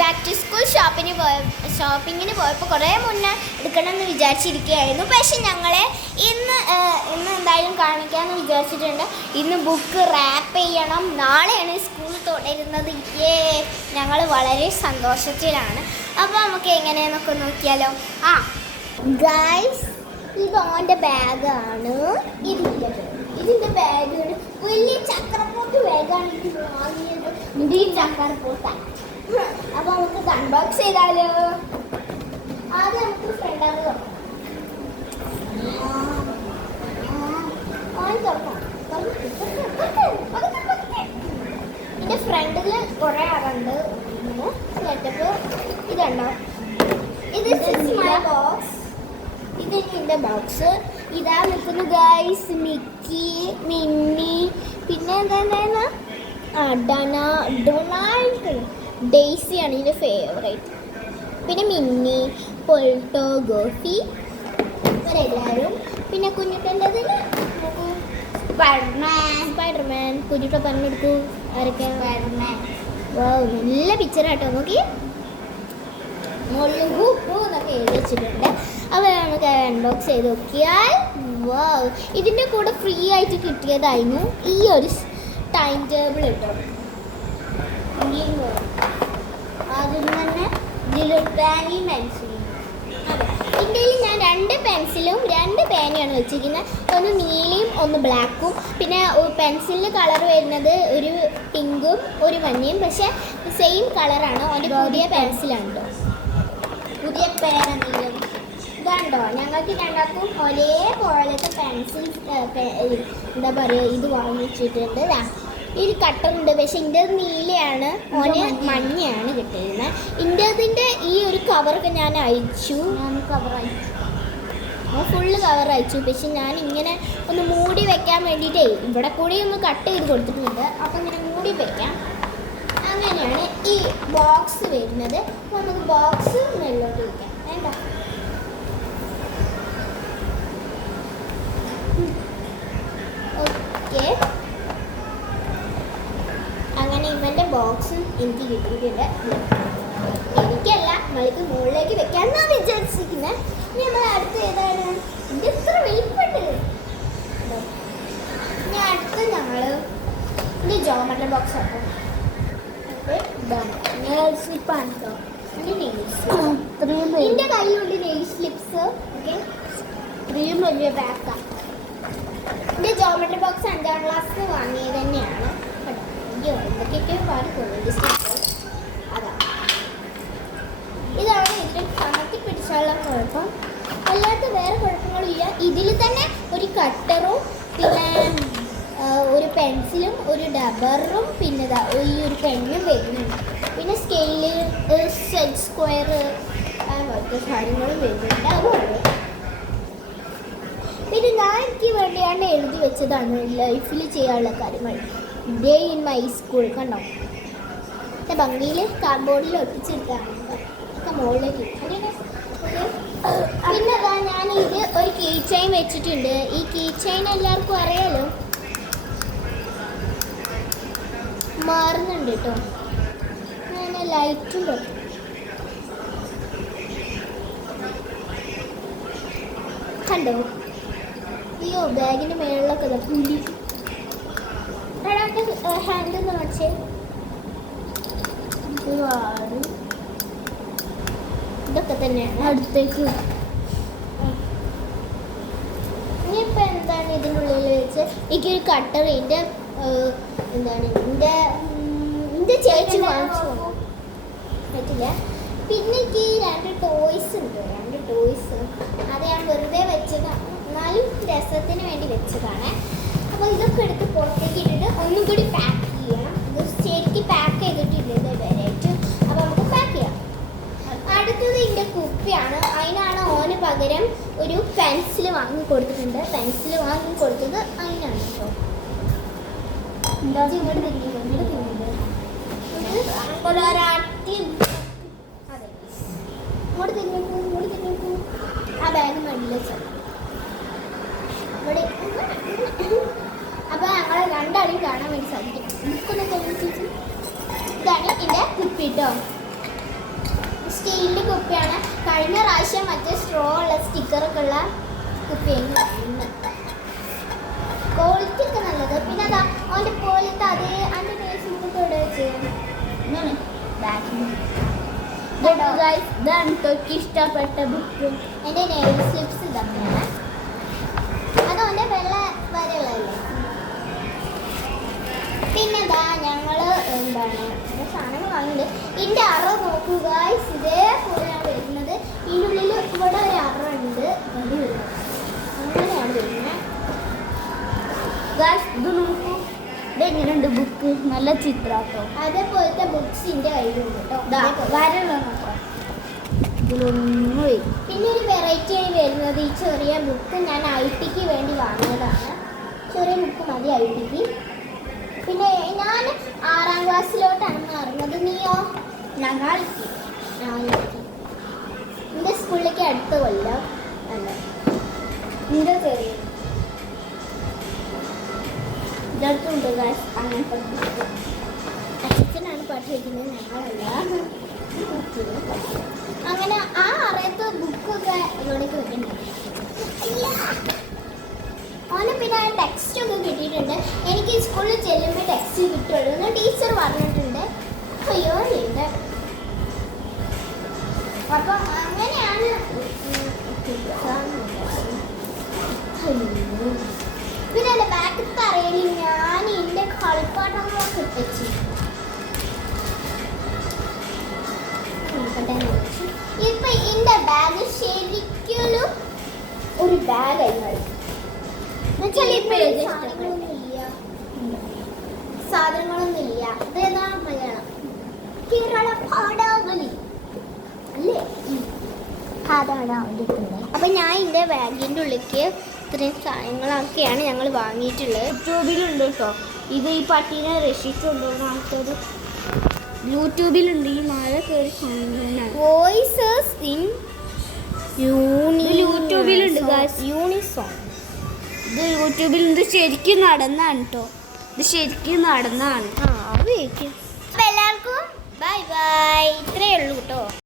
Back to school ഷോപ്പിങ്ങിന് പോയപ്പോൾ കുറേ മുന്നേ എടുക്കണമെന്ന് വിചാരിച്ചിരിക്കുകയായിരുന്നു. പക്ഷെ ഞങ്ങളെ ഇന്ന് എന്തായാലും കാണിക്കാമെന്ന് വിചാരിച്ചിട്ടുണ്ട്. ഇന്ന് ബുക്ക് റാപ്പ് ചെയ്യണം. നാളെയാണ് സ്കൂൾ തുടരുന്നത്. ഞങ്ങൾ വളരെ സന്തോഷത്തിലാണ്. അപ്പോൾ നമുക്ക് എങ്ങനെയാണെന്നൊക്കെ നോക്കിയാലോ. ഗൈസ്, ഇത് ഓൻ്റെ ബാഗാണ്. ഇതിൻ്റെ ബാഗാണ്. വലിയ ചക്രപ്പോട്ട് ബാഗാണ് ഇത് വാങ്ങിയത്. ഇത് ഈ ചക്രപ്പോട്ടാണ്. അപ്പോൾ നമുക്ക് അൺബോക്സ് ചെയ്താലോ. ആദ്യം നമുക്ക് ഫ്രണ്ടാണ് തുറക്കാം. ഇതിൻ്റെ ഫ്രണ്ടിൽ കുറേ ആളുണ്ട്. സെറ്റപ്പ് ഇതുണ്ടോ. ഇത് മൈ ബോക്സ്. ഇത് എൻ്റെ ബോക്സ്. ഇതാ നിൽക്കുന്നു ഗൈസ്. മിക്കി, മിന്നി, പിന്നെ എന്താ ഡൊണാൾഡ്, ഡെയ്സിയാണ് ഇതിൻ്റെ ഫേവറേറ്റ്. പിന്നെ മിന്നി, പൊൾട്ടോ, ഗോഫി, ഇവരെല്ലാവരും. പിന്നെ കുഞ്ഞിട്ടേണ്ടതിൽ സ്പൈഡർമാൻ. കുഞ്ഞിട്ട പറഞ്ഞെടുക്കൂ ആരൊക്കെ. സ്പൈഡർമാൻ. നല്ല പിക്ചറാട്ടോ. നോക്കി മുകളിൽ എന്നൊക്കെ എഴുതി വെച്ചിട്ടുണ്ട്. അപ്പോൾ നമുക്ക് അൺബോക്സ് ചെയ്ത് നോക്കിയാൽ ഇതിൻ്റെ കൂടെ ഫ്രീ ആയിട്ട് കിട്ടിയതായിരുന്നു ഈ ഒരു ടൈം ടേബിൾ കേട്ടോ. അതിന് തന്നെ ജിലുട്ടാനി പെൻസിൽ. അതെ, ഇന്ത്യയിൽ ഞാൻ 2 പെൻസിലും 2 പേനയാണ് വെച്ചിരിക്കുന്നത്. ഒന്ന് നീലയും ഒന്ന് ബ്ലാക്കും. പിന്നെ പെൻസിലിൻ്റെ കളർ വരുന്നത് ഒരു പിങ്കും ഒരു മഞ്ഞയും. പക്ഷേ സെയിം കളറാണ്. ഒരു പുതിയ പെൻസിലാണ് കേട്ടോ. പുതിയ പേന നീലം. ഇതാണ്ടോ, ഞങ്ങൾക്ക് രണ്ടാൾക്കും ഒരേപോലത്തെ പെൻസിൽ എന്താ പറയുക ഇത് വാങ്ങിച്ചിട്ടുണ്ട്. ഒരു കട്ടറുണ്ട്. പക്ഷെ ഇൻ്റെത് നീലയാണ്, ഓന് മഞ്ഞയാണ് കിട്ടിയിരുന്നത്. ഇൻ്റെതിൻ്റെ ഈ ഒരു കവറൊക്കെ ഞാൻ അയച്ചു. ഫുള്ള് കവർ അയച്ചു. പക്ഷെ ഞാൻ ഇങ്ങനെ ഒന്ന് മൂടി വെക്കാൻ വേണ്ടിയിട്ടേ ഇവിടെ കൂടി ഒന്ന് കട്ട് ചെയ്ത് കൊടുത്തിട്ടുണ്ട്. അപ്പം ഇങ്ങനെ മൂടി വെക്കാം. അങ്ങനെയാണ് ഈ ബോക്സ് വരുന്നത്. അപ്പോൾ നമുക്ക് ബോക്സ് മേലോട്ട് വയ്ക്കാം. വേണ്ട, ഓക്കെ. അങ്ങനെ ഇവൻ്റെ ബോക്സും എനിക്ക് കിട്ടിയിട്ടുണ്ട്. എനിക്കല്ല, നമ്മൾക്ക് മുകളിലേക്ക് വെക്കാമെന്നാണ് വിചാരിച്ചിരിക്കുന്നത്. ഇനി നമ്മൾ അടുത്ത് ഏതാണ്? ഇത് എത്ര വലിപ്പമുണ്ട്. ഇനി അടുത്ത് ഞങ്ങൾ ഇനി ജോമെട്രി ബോക്സ് ആക്കും. നെയിൽ സ്ലിപ്പാണ് കേട്ടോ. എൻ്റെ കയ്യിലുണ്ട് നെയിൽ സ്ലിപ്സ്. ഓക്കെ, ഇത്രയും വലിയ ബാക്കാണ്. എൻ്റെ ജോമെട്രി ബോക്സ് 5ാം ക്ലാസ്സിൽ വാങ്ങിയത് തന്നെയാണ്. എന്തൊക്കെയൊക്കെ പാടിക്കൊള്ളും സ്ലിപ്പ്. അതാണ് ഇതാണ് ഇതിൽ കമത്തി പിടിച്ചാലുള്ള കുഴപ്പം. അല്ലാത്ത വേറെ കുഴപ്പങ്ങളില്ല. ഇതിൽ തന്നെ ഒരു കട്ടറും പിന്നെ ഒരു പെൻസിലും ഒരു ഡബറും പിന്നെ ഈ ഒരു പെന്നും വരുന്നുണ്ട്. പിന്നെ സ്കെയില്, സെറ്റ് സ്ക്വയർ അങ്ങനത്തെ കാര്യങ്ങളും വരുന്നുണ്ട്. അതുകൊണ്ട് പിന്നെ ഞാൻ എനിക്ക് വേണ്ടിയാണ് എഴുതി വെച്ചതാണ് ലൈഫിൽ ചെയ്യാനുള്ള കാര്യങ്ങൾ. Day in my school. കണ്ടോ, ഭംഗിയിൽ കാർഡ്ബോർഡിൽ ഒട്ടിച്ചെടുത്താണ് ഒക്കെ മുകളിലേക്ക്. പിന്നെ ഞാൻ ഇത് ഒരു കീ ചെയിൻ വെച്ചിട്ടുണ്ട്. ഈ കീ ചെയിൻ എല്ലാവർക്കും അറിയാലോ, മാറുന്നുണ്ട് കേട്ടോ. ഞാൻ ലൈറ്റും വെക്കും. കണ്ടോ, അയ്യോ ബാഗിൻ്റെ മേളിലൊക്കെ പുലി. ഹാൻഡിൽ എന്ന് വെച്ചേ ഇതൊക്കെ തന്നെയാണ്. അടുത്തേക്ക് ഇനിയിപ്പോൾ എന്താണ് ഇതിനുള്ളിൽ വെച്ച് എനിക്കൊരു കട്ടർ എൻ്റെ എന്താണ് എൻ്റെ ചേച്ചി വാങ്ങിച്ചു പറ്റില്ല. പിന്നെ എനിക്ക് 2 ടോയ്സ് ഉണ്ട്. 2 ടോയ്സ് അത് ഞാൻ വെറുതെ വെച്ചതാണ്, എന്നാലും രസത്തിന് വേണ്ടി വെച്ചതാണ്. അപ്പോൾ ഇതൊക്കെ എടുത്ത് പുറത്തേക്ക് ഇട്ടിട്ട് ഒന്നും കൂടി പാക്ക് ചെയ്യണം. ഇത് ശരിക്കും പാക്ക് ചെയ്തിട്ടില്ല ഇതുവരെയായിട്ട്. അപ്പോൾ നമുക്ക് പാക്ക് ചെയ്യാം. അടുത്തത് ഇതിൻ്റെ കുപ്പിയാണ്. അതിനാണ് ഓന് പകരം ഒരു പെൻസിൽ വാങ്ങി കൊടുത്തിട്ടുണ്ട്. പെൻസിൽ വാങ്ങി കൊടുത്തത് അതിനാണ് കേട്ടോ. ഇങ്ങോട്ട് തിരിഞ്ഞിട്ടുണ്ട്. അതെ, ഇങ്ങോട്ട് തിരിഞ്ഞു. ആ ബാഗ് മണ്ണിൽ വെച്ചാൽ ഇവിടെ. അപ്പോൾ ഞങ്ങൾ രണ്ടാളും കാണാൻ വേണ്ടി സാധിക്കും. ബുക്കൊന്ന് തോന്നിച്ചു. ഇതാണ് എൻ്റെ കുപ്പി കേട്ടോ. സ്റ്റീലിൻ്റെ കുപ്പിയാണ്. കഴിഞ്ഞ പ്രാവശ്യം മറ്റേ സ്ട്രോ ഉള്ള സ്റ്റിക്കറൊക്കെ ഉള്ള കുപ്പിയാണ്. ക്വാളിറ്റി ഒക്കെ നല്ലത്. പിന്നെ അതാ അവൻ്റെ പോലത്തെ അതേ അതിൻ്റെ ടേസ്റ്റ് ഇവിടെ വെച്ച് ഇതാണ് തൊക്കെ ഇഷ്ടപ്പെട്ട ബുക്ക്. എൻ്റെ നെയിൽ സ്ലിപ്സ് ഇതൊക്കെയാണ്. അത് അവൻ്റെ വെള്ള വരെയുള്ളതല്ലേ. പിന്നെ ഇതാ ഞങ്ങൾ എന്താണ് സാധനങ്ങൾ വാങ്ങുന്നുണ്ട്. ഇതിൻ്റെ അറ നോക്കൂ ഗായ്സ്, ഇതേപോലെയാണ് വരുന്നത്. ഇതിനുള്ളിൽ ഇവിടെ ഒരു അറ ഉണ്ട്, വരി വരുന്നത് അങ്ങനെയാണ് വരുന്നത് ഗായ്സ്. ഇത് നോക്കൂ, ഇതെങ്ങനെയുണ്ട് ബുക്ക്, നല്ല ചിത്രാട്ടോ. അതേപോലത്തെ ബുക്സിൻ്റെ കയ്യിലുണ്ട് കേട്ടോ, വരള്ള നോക്കാം. ഇതിലൊന്നും പിന്നെ ഒരു വെറൈറ്റി ആയി വരുന്നത് ഈ ചെറിയ ബുക്ക് ഞാൻ ഐ.ടിക്ക് വേണ്ടി വാങ്ങിയതാണ്. ചെറിയ ബുക്ക് മതി ഐ.ടിക്ക്. പിന്നെ ഞാൻ 6ാം ക്ലാസ്സിലോട്ടാണ് മാറുന്നത്. നീയോ? ഞങ്ങൾ എൻ്റെ സ്കൂളിലേക്ക് അടുത്ത കൊല്ലം അല്ല നിന്റെ ചെറിയ ഇതടുത്തുണ്ട് അങ്ങനത്തെ അച്ഛനാണ് പാട്ട് വയ്ക്കുന്നത്, ഞങ്ങളല്ല. അങ്ങനെ ആ അറിയത്ത ബുക്കൊക്കെ ഇവിടേക്ക് വെക്കുന്നുണ്ട്. അവന് പിന്നെ ടെക്സ്റ്റ് ഒക്കെ കിട്ടിയിട്ടുണ്ട്. എനിക്ക് സ്കൂളിൽ ചെല്ലുമ്പോൾ ടെക്സ്റ്റ് കിട്ടുള്ളൂ എന്ന് ടീച്ചർ പറഞ്ഞിട്ടുണ്ട്. അയ്യോ ഉണ്ട്. അപ്പം അങ്ങനെയാണ്. പിന്നെ എൻ്റെ ബാക്കിൽ അറിയില്ല, ഞാൻ എൻ്റെ കളിപ്പാട്ടങ്ങളൊക്കെ വെച്ചു. ഇപ്പൊ എൻ്റെ ബാഗ് ശരിക്കും ഒരു ബാഗായി. സാധനങ്ങളൊന്നും ഇല്ല. ഇതെന്താണ് മലയാളം? കേരള പാടാവലി അല്ലേ? അപ്പൊ ഞാൻ എൻ്റെ ബാഗിൻ്റെ ഉള്ളിലേക്ക് ഇത്രയും സാധനങ്ങളൊക്കെയാണ് ഞങ്ങൾ വാങ്ങിയിട്ടുള്ളത്. യൂട്യൂബിലുണ്ട് കേട്ടോ. ഇത് ഈ പട്ടീനെ രക്ഷിച്ചുകൊണ്ടുപോകുന്ന ആൾക്കാർ യൂട്യൂബിലുണ്ട്. ഈ മഴ കയറി വോയിസസ് ഇൻ യൂട്യൂബിലുണ്ട് യൂണിസോൺ. ഇത് യൂട്യൂബിൽ ശരിക്കും നടന്നാണ് കേട്ടോ. ഇത് ശരിക്കും നടന്നാണ്. എല്ലാവർക്കും ബൈ ബൈ. ഇത്രയേ ഉള്ളൂ കേട്ടോ.